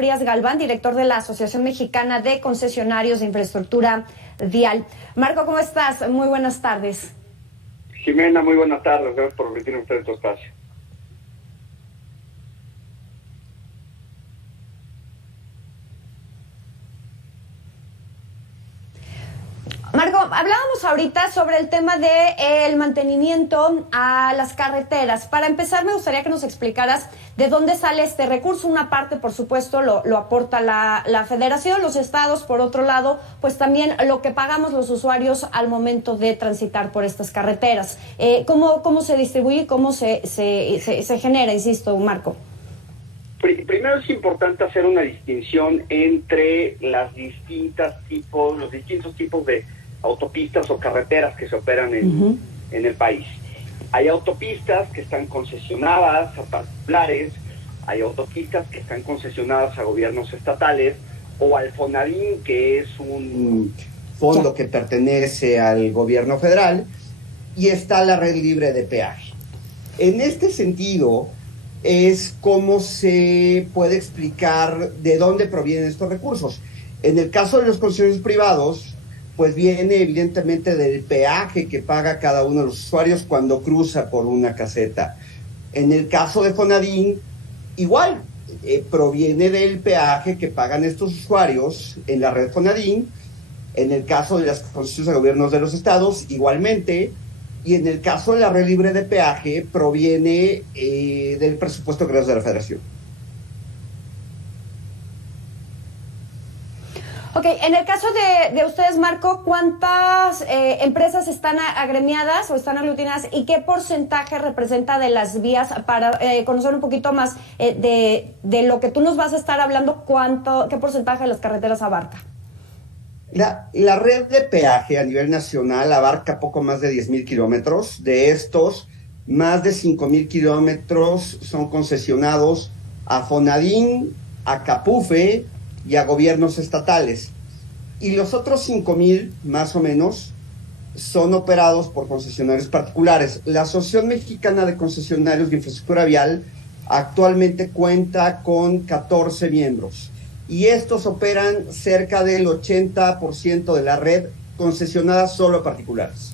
Frías Galván, director de la Asociación Mexicana de Concesionarios de Infraestructura Vial. Marco, ¿cómo estás? Muy buenas tardes. Jimena, muy buenas tardes. Gracias por permitirme usted tu espacio. Marco, hablábamos ahorita sobre el tema del mantenimiento a las carreteras. Para empezar, me gustaría que nos explicaras de dónde sale este recurso. Una parte, por supuesto, lo aporta la Federación, los estados. Por otro lado, pues también lo que pagamos los usuarios al momento de transitar por estas carreteras. ¿Cómo se distribuye y cómo se genera, insisto, Marco? Primero es importante hacer una distinción entre los distintos tipos de autopistas o carreteras que se operan en el país. Hay autopistas que están concesionadas a particulares, hay autopistas que están concesionadas a gobiernos estatales o al FONADIN, que es un fondo que pertenece al gobierno federal, y está la red libre de peaje. En este sentido, es cómo se puede explicar de dónde provienen estos recursos. En el caso de los concesionarios privados, pues viene evidentemente del peaje que paga cada uno de los usuarios cuando cruza por una caseta. En el caso de FONADIN, igual, proviene del peaje que pagan estos usuarios en la red FONADIN. En el caso de las concesiones a gobiernos de los estados, igualmente. Y en el caso de la red libre de peaje, proviene del presupuesto creado de la Federación. Ok, en el caso de ustedes, Marco, ¿cuántas empresas están agremiadas o están aglutinadas y qué porcentaje representa de las vías para conocer un poquito más de lo que tú nos vas a estar hablando? ¿Qué porcentaje de las carreteras abarca? La red de peaje a nivel nacional abarca poco más de 10,000 kilómetros. De estos, más de 5,000 kilómetros son concesionados a FONADIN, a CAPUFE y a gobiernos estatales. Y los otros 5,000, más o menos, son operados por concesionarios particulares. La Asociación Mexicana de Concesionarios de Infraestructura Vial actualmente cuenta con 14 miembros. Y estos operan cerca del 80% de la red concesionada solo a particulares.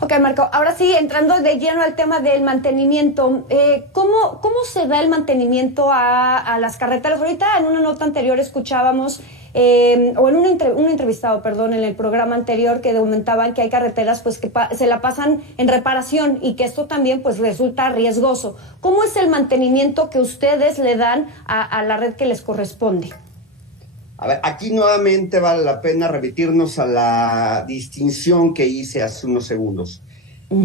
Ok, Marco, ahora sí, entrando de lleno al tema del mantenimiento, ¿cómo se da el mantenimiento a las carreteras? Ahorita en una nota anterior escuchábamos, o en un entrevistado, en el programa anterior, que comentaban que hay carreteras pues que se la pasan en reparación y que esto también pues resulta riesgoso. ¿Cómo es el mantenimiento que ustedes le dan a la red que les corresponde? A ver, aquí nuevamente vale la pena remitirnos a la distinción que hice hace unos segundos.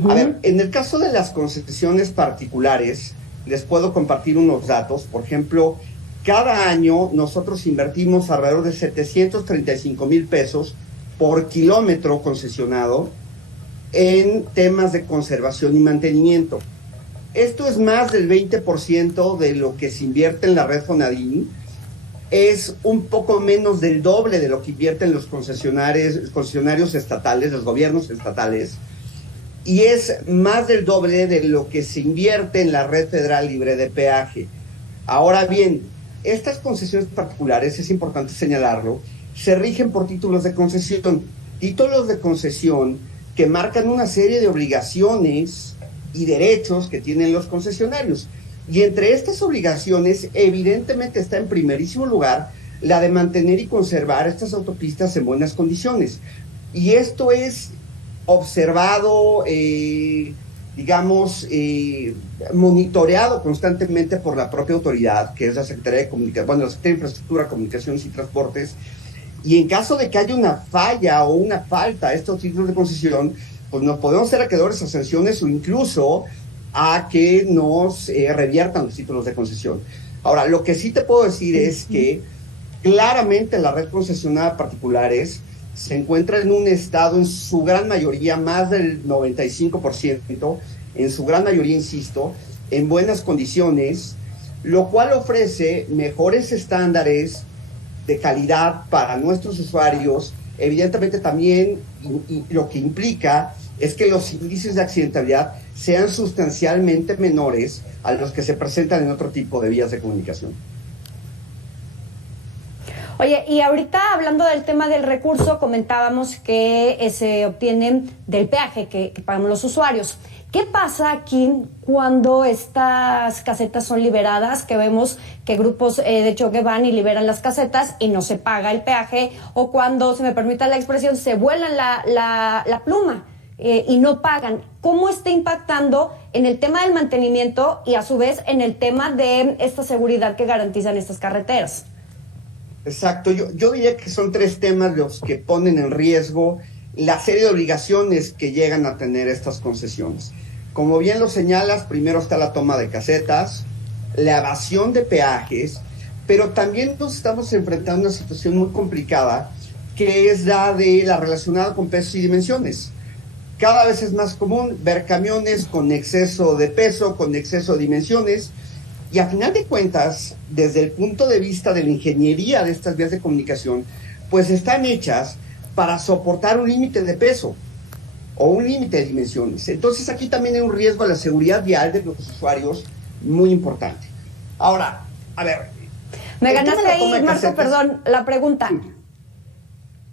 A ver, en el caso de las concesiones particulares, les puedo compartir unos datos. Por ejemplo, cada año nosotros invertimos alrededor de 735,000 pesos por kilómetro concesionado en temas de conservación y mantenimiento. Esto es más del 20% de lo que se invierte en la red FONADIN. Es un poco menos del doble de lo que invierten los concesionarios estatales, los gobiernos estatales, y es más del doble de lo que se invierte en la red federal libre de peaje. Ahora bien, estas concesiones particulares, es importante señalarlo, se rigen por títulos de concesión que marcan una serie de obligaciones y derechos que tienen los concesionarios. Y entre estas obligaciones, evidentemente está en primerísimo lugar la de mantener y conservar estas autopistas en buenas condiciones. Y esto es observado, monitoreado constantemente por la propia autoridad, que es la Secretaría de Comunicación, la Secretaría de Infraestructura, Comunicaciones y Transportes. Y en caso de que haya una falla o una falta a estos títulos de concesión, pues nos podemos ser acreedores a sanciones o incluso a que nos reviertan los títulos de concesión. Ahora, lo que sí te puedo decir es que claramente la red concesionada a particulares se encuentra en un estado, en su gran mayoría, más del 95%, en su gran mayoría, insisto, en buenas condiciones, lo cual ofrece mejores estándares de calidad para nuestros usuarios. Evidentemente también, y lo que implica es que los índices de accidentalidad sean sustancialmente menores a los que se presentan en otro tipo de vías de comunicación. Oye, y ahorita hablando del tema del recurso, comentábamos que se obtiene del peaje que pagamos los usuarios. ¿Qué pasa aquí cuando estas casetas son liberadas? Que vemos que grupos de choque van y liberan las casetas y no se paga el peaje, o cuando, si me permite la expresión, se vuelan la pluma y no pagan. ¿Cómo está impactando en el tema del mantenimiento y a su vez en el tema de esta seguridad que garantizan estas carreteras? Exacto, yo diría que son tres temas los que ponen en riesgo la serie de obligaciones que llegan a tener estas concesiones. Como bien lo señalas, primero está la toma de casetas, la evasión de peajes, pero también nos estamos enfrentando a una situación muy complicada, que es la relacionada con pesos y dimensiones. Cada vez es más común ver camiones con exceso de peso, con exceso de dimensiones, y a final de cuentas, desde el punto de vista de la ingeniería de estas vías de comunicación, pues están hechas para soportar un límite de peso o un límite de dimensiones. Entonces aquí también hay un riesgo a la seguridad vial de los usuarios muy importante. Ahora, a ver. Me ganaste ahí, Marco, perdón, la pregunta.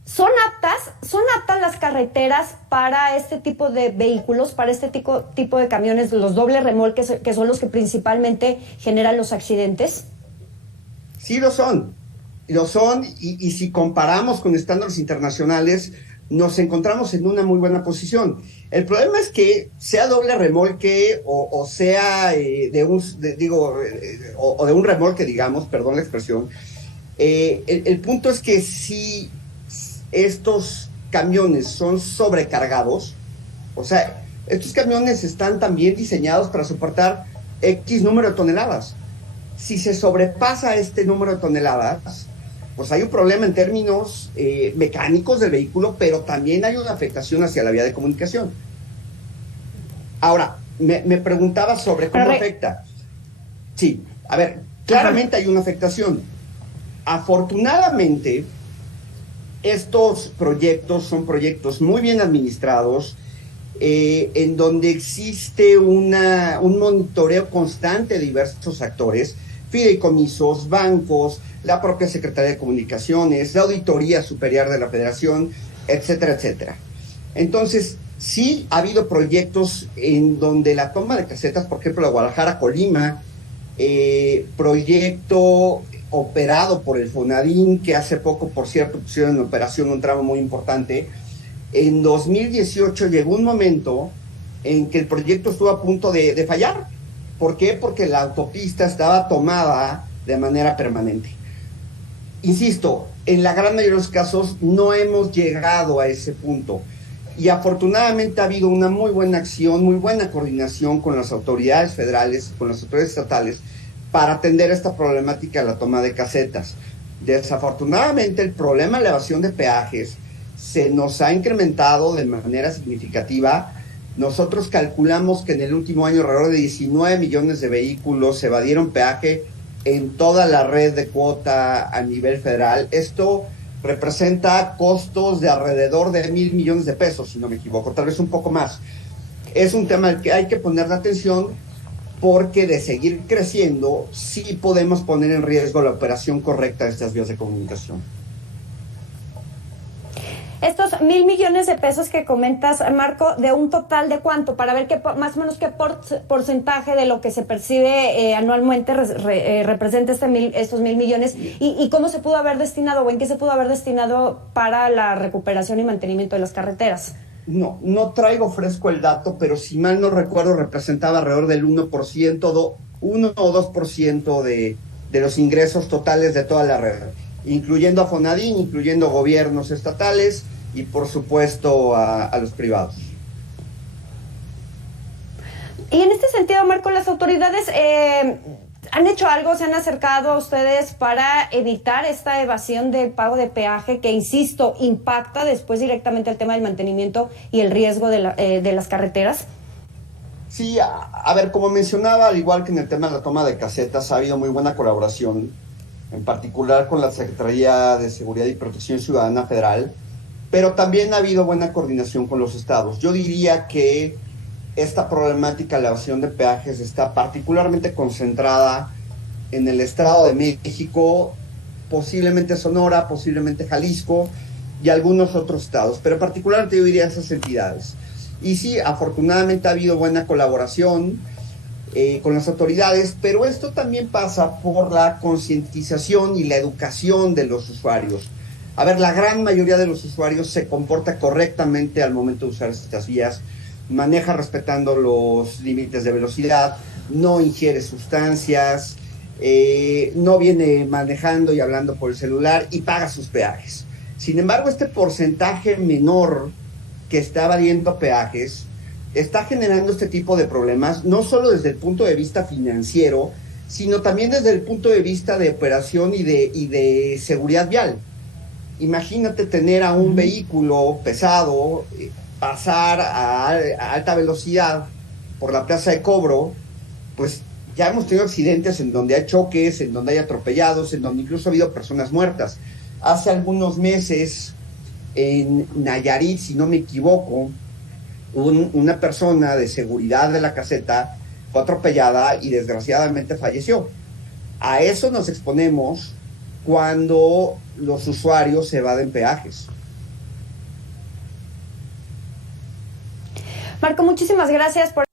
¿Son aptas las carreteras para este tipo de vehículos, para este tipo de camiones, los doble remolques, que son los que principalmente generan los accidentes? Sí, lo son. Y si comparamos con estándares internacionales, nos encontramos en una muy buena posición. El problema es que sea doble remolque o sea de un remolque, digamos, perdón la expresión, el punto es que si estos camiones son sobrecargados, o sea, estos camiones están también diseñados para soportar X número de toneladas. Si se sobrepasa este número de toneladas, pues hay un problema en términos mecánicos del vehículo, pero también hay una afectación hacia la vía de comunicación. Ahora, me preguntaba sobre cómo afecta. Sí, a ver, claramente hay una afectación. Afortunadamente, estos proyectos son proyectos muy bien administrados, en donde existe un monitoreo constante de diversos actores, fideicomisos, bancos, la propia Secretaría de Comunicaciones, la Auditoría Superior de la Federación, etcétera, etcétera. Entonces, sí ha habido proyectos en donde la toma de casetas, por ejemplo, de Guadalajara a Colima, proyecto operado por el Fonadín, que hace poco, por cierto, pusieron en operación un tramo muy importante. En 2018 llegó un momento en que el proyecto estuvo a punto de fallar. ¿Por qué? Porque la autopista estaba tomada de manera permanente. Insisto, en la gran mayoría de los casos no hemos llegado a ese punto. Y afortunadamente ha habido una muy buena acción, muy buena coordinación con las autoridades federales, con las autoridades estatales, para atender esta problemática de la toma de casetas. Desafortunadamente, el problema de la evasión de peajes se nos ha incrementado de manera significativa. Nosotros calculamos que en el último año alrededor de 19 millones de vehículos se evadieron peaje en toda la red de cuota a nivel federal. Esto representa costos de alrededor de 1,000 millones de pesos, si no me equivoco, tal vez un poco más. Es un tema al que hay que ponerle atención, porque de seguir creciendo, sí podemos poner en riesgo la operación correcta de estas vías de comunicación. Estos 1,000 millones de pesos que comentas, Marco, ¿de un total de cuánto? Para ver más o menos qué porcentaje de lo que se percibe anualmente representa estos 1,000 millones y cómo se pudo haber destinado o en qué se pudo haber destinado para la recuperación y mantenimiento de las carreteras. No traigo fresco el dato, pero si mal no recuerdo representaba alrededor del 1% o 2% de los ingresos totales de toda la red, incluyendo a Fonadín, incluyendo gobiernos estatales y por supuesto a los privados. Y en este sentido, Marco, las autoridades ¿han hecho algo, se han acercado a ustedes para evitar esta evasión del pago de peaje que, insisto, impacta después directamente el tema del mantenimiento y el riesgo de las carreteras? Sí, a ver, como mencionaba, al igual que en el tema de la toma de casetas, ha habido muy buena colaboración, en particular con la Secretaría de Seguridad y Protección Ciudadana Federal, pero también ha habido buena coordinación con los estados. Yo diría que esta problemática de la evasión de peajes está particularmente concentrada en el Estado de México, posiblemente Sonora, posiblemente Jalisco y algunos otros estados, pero particularmente yo diría esas entidades. Y sí, afortunadamente ha habido buena colaboración con las autoridades, pero esto también pasa por la concientización y la educación de los usuarios. A ver, la gran mayoría de los usuarios se comporta correctamente al momento de usar estas vías, maneja respetando los límites de velocidad, no ingiere sustancias, no viene manejando y hablando por el celular y paga sus peajes. Sin embargo, este porcentaje menor que está evadiendo peajes está generando este tipo de problemas, no solo desde el punto de vista financiero, sino también desde el punto de vista de operación y de seguridad vial. Imagínate tener a un vehículo pesado, pasar a alta velocidad por la plaza de cobro, pues ya hemos tenido accidentes en donde hay choques, en donde hay atropellados, en donde incluso ha habido personas muertas. Hace algunos meses, en Nayarit, si no me equivoco, una persona de seguridad de la caseta fue atropellada y desgraciadamente falleció. A eso nos exponemos cuando los usuarios se evaden peajes. Marco, muchísimas gracias por